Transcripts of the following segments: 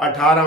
18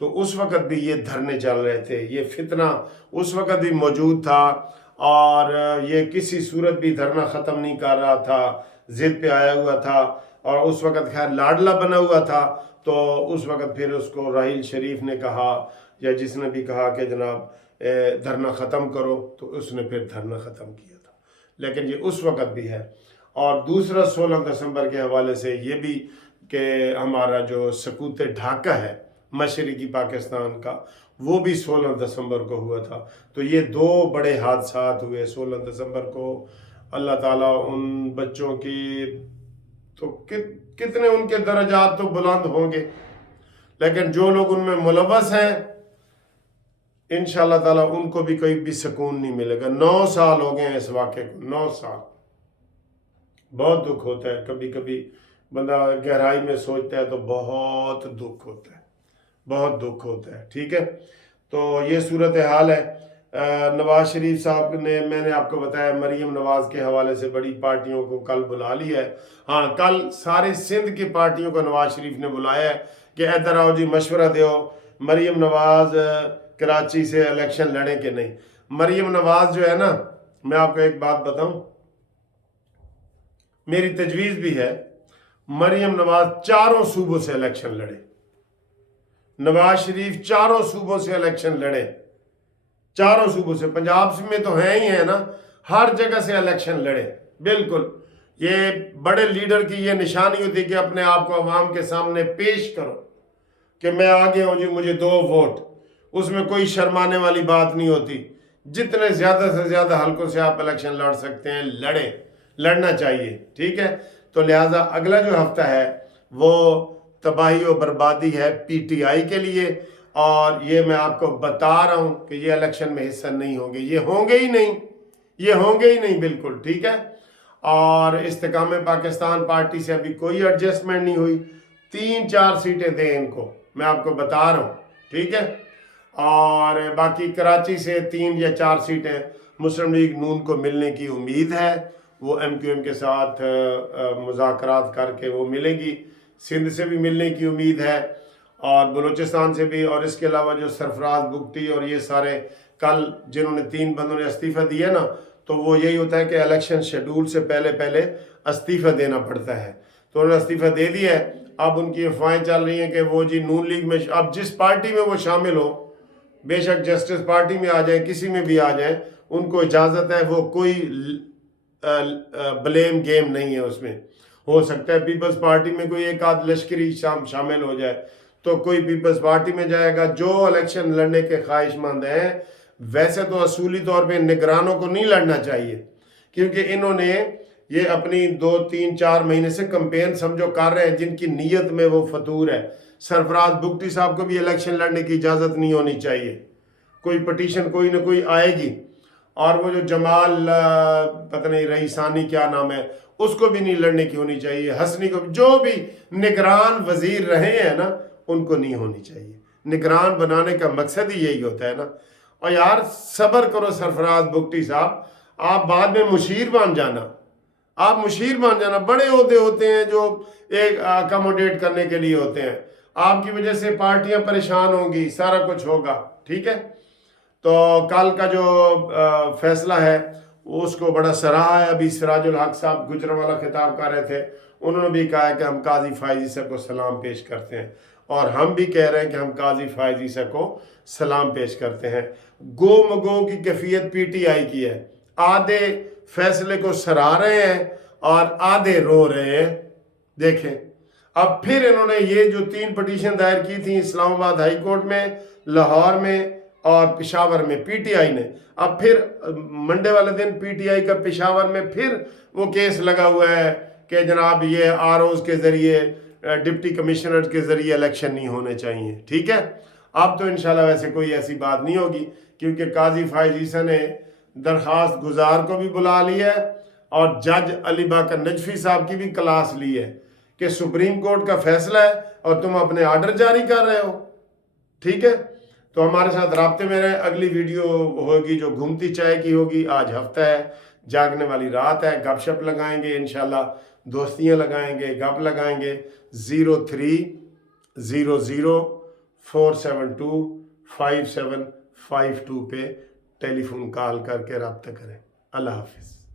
تو اس وقت بھی یہ دھرنے چل رہے تھے، یہ فتنہ اس وقت بھی موجود تھا، اور یہ کسی صورت بھی دھرنا ختم نہیں کر رہا تھا، ضد پہ آیا ہوا تھا، اور اس وقت خیر لاڈلا بنا ہوا تھا۔ تو اس وقت پھر اس کو راحیل شریف نے کہا، یا جس نے بھی کہا کہ جناب دھرنا ختم کرو، تو اس نے پھر دھرنا ختم کیا تھا۔ لیکن یہ اس وقت بھی ہے۔ اور دوسرا 16 دسمبر کے حوالے سے یہ بھی کہ ہمارا جو سقوط ڈھاکہ ہے مشرقی پاکستان کا، وہ بھی 16 دسمبر کو ہوا تھا۔ تو یہ دو بڑے حادثات ہوئے 16 دسمبر کو۔ اللہ تعالیٰ ان بچوں کی تو کتنے ان کے درجات تو بلند ہوں گے، لیکن جو لوگ ان میں ملوث ہیں انشاءاللہ تعالیٰ ان کو بھی کوئی بھی سکون نہیں ملے گا۔ 9 سال ہو گئے ہیں اس واقعے کو، 9 سال۔ بہت دکھ ہوتا ہے، کبھی کبھی بندہ گہرائی میں سوچتا ہے تو بہت دکھ ہوتا ہے، بہت دکھ ہوتا ہے۔ ٹھیک ہے، تو یہ صورتحال ہے۔ نواز شریف صاحب نے، میں نے آپ کو بتایا مریم نواز کے حوالے سے بڑی پارٹیوں کو کل بلا لی ہے۔ ہاں، کل سارے سندھ کی پارٹیوں کو نواز شریف نے بلایا ہے کہ ادھر آؤ جی، مشورہ دیو مریم نواز کراچی سے الیکشن لڑیں کہ نہیں۔ مریم نواز جو ہے نا، میں آپ کو ایک بات بتاؤں، میری تجویز بھی ہے مریم نواز 4 صوبوں سے الیکشن لڑے، نواز شریف 4 صوبوں سے الیکشن لڑے، 4 صوبوں سے۔ پنجاب میں تو ہیں ہی ہیں نا، ہر جگہ سے الیکشن لڑے۔ بالکل، یہ بڑے لیڈر کی یہ نشانی ہوتی ہے کہ اپنے آپ کو عوام کے سامنے پیش کرو کہ میں آگے ہوں جی، مجھے 2 ووٹ۔ اس میں کوئی شرمانے والی بات نہیں ہوتی۔ جتنے زیادہ سے زیادہ حلقوں سے آپ الیکشن لڑ سکتے ہیں لڑیں، لڑنا چاہیے۔ ٹھیک ہے، تو لہٰذا اگلا جو ہفتہ ہے وہ تباہی و بربادی ہے پی ٹی آئی کے لیے، اور یہ میں آپ کو بتا رہا ہوں کہ یہ الیکشن میں حصہ نہیں ہوں گے، یہ ہوں گے ہی نہیں، یہ ہوں گے ہی نہیں، بالکل۔ ٹھیک ہے، اور استحکام پاکستان پارٹی سے ابھی کوئی ایڈجسٹمنٹ نہیں ہوئی، 3-4 سیٹیں دیں ان کو، میں آپ کو بتا رہا ہوں۔ ٹھیک ہے، اور باقی کراچی سے 3 یا 4 سیٹیں مسلم لیگ نون کو ملنے کی امید ہے، وہ ایم کیو ایم کے ساتھ مذاکرات کر کے وہ ملے گی۔ سندھ سے بھی ملنے کی امید ہے، اور بلوچستان سے بھی، اور اس کے علاوہ جو سرفراز بگٹی اور یہ سارے کل جنہوں نے 3 بندوں نے استعفیٰ دیا نا، تو وہ یہی ہوتا ہے کہ الیکشن شیڈول سے پہلے استعفیٰ دینا پڑتا ہے، تو انہوں نے استعفیٰ دے دیا ہے۔ اب ان کی افواہیں چل رہی ہیں کہ وہ جی نون لیگ میں، اب جس پارٹی میں وہ شامل ہو، بے شک جسٹس پارٹی میں آ جائیں، کسی میں بھی آ جائیں، ان کو اجازت ہے، وہ کوئی بلیم گیم نہیں ہے اس میں۔ ہو سکتا ہے پیپلز پارٹی میں کوئی ایک آدھ لشکری شامل ہو جائے تو کوئی پیپلز پارٹی میں جائے گا۔ جو الیکشن لڑنے کے خواہش مند ہیں، ویسے تو اصولی طور پہ نگرانوں کو نہیں لڑنا چاہیے، کیونکہ انہوں نے یہ اپنی 2-3-4 مہینے سے کمپین سمجھو کر رہے ہیں، جن کی نیت میں وہ فطور ہے۔ سرفراز بگٹی صاحب کو بھی الیکشن لڑنے کی اجازت نہیں ہونی چاہیے، کوئی پٹیشن کوئی نہ کوئی آئے گی۔ اور وہ جو جمال پتہ نہیں رئیسانی کیا نام ہے، اس کو بھی نہیں لڑنے کی ہونی چاہیے، حسنی کو، جو بھی نگران وزیر رہے ہیں نا، ان کو نہیں ہونی چاہیے۔ نگران بنانے کا مقصد ہی یہی ہوتا ہے نا۔ اور یار صبر کرو سرفراز بگٹی صاحب، آپ بعد میں مشیر بن جانا، آپ مشیر بن جانا۔ بڑے عہدے ہوتے ہیں جو ایک اکاموڈیٹ کرنے کے لیے ہوتے ہیں، آپ کی وجہ سے پارٹیاں پریشان ہوں گی، سارا کچھ ہوگا۔ ٹھیک ہے، تو کل کا جو فیصلہ ہے اس کو بڑا سراہا ہے۔ ابھی سراج الحق صاحب گجرانوالہ خطاب کر رہے تھے، انہوں نے بھی کہا ہے کہ ہم قاضی فائز عیسیٰ کو سلام پیش کرتے ہیں، اور ہم بھی کہہ رہے ہیں کہ ہم قاضی فائز عیسیٰ کو سلام پیش کرتے ہیں۔ گو مگو کی کیفیت پی ٹی آئی کی ہے، آدھے فیصلے کو سراہ رہے ہیں اور آدھے رو رہے ہیں۔ دیکھیں، اب پھر انہوں نے یہ جو 3 پٹیشن دائر کی تھیں اسلام آباد ہائی کورٹ میں، لاہور میں اور پشاور میں، پی ٹی آئی نے، اب پھر منڈے والے دن پی ٹی آئی کا پشاور میں پھر وہ کیس لگا ہوا ہے کہ جناب یہ آر اوز کے ذریعے، ڈپٹی کمشنر کے ذریعے الیکشن نہیں ہونے چاہیے۔ ٹھیک ہے، اب تو انشاءاللہ ویسے کوئی ایسی بات نہیں ہوگی، کیونکہ قاضی فائز عیسیٰ نے درخواست گزار کو بھی بلا لیا ہے، اور جج علی باقر نجفی صاحب کی بھی کلاس لی ہے کہ سپریم کورٹ کا فیصلہ ہے اور تم اپنے آرڈر جاری کر رہے ہو۔ ٹھیک ہے، تو ہمارے ساتھ رابطے میں رہے۔ اگلی ویڈیو ہوگی جو گھومتی چائے کی ہوگی، آج ہفتہ ہے، جاگنے والی رات ہے، گپ شپ لگائیں گے انشاءاللہ، دوستیاں لگائیں گے، گپ لگائیں گے۔ 47257552 پہ ٹیلی فون کال کر کے رابطہ کریں۔ اللہ حافظ۔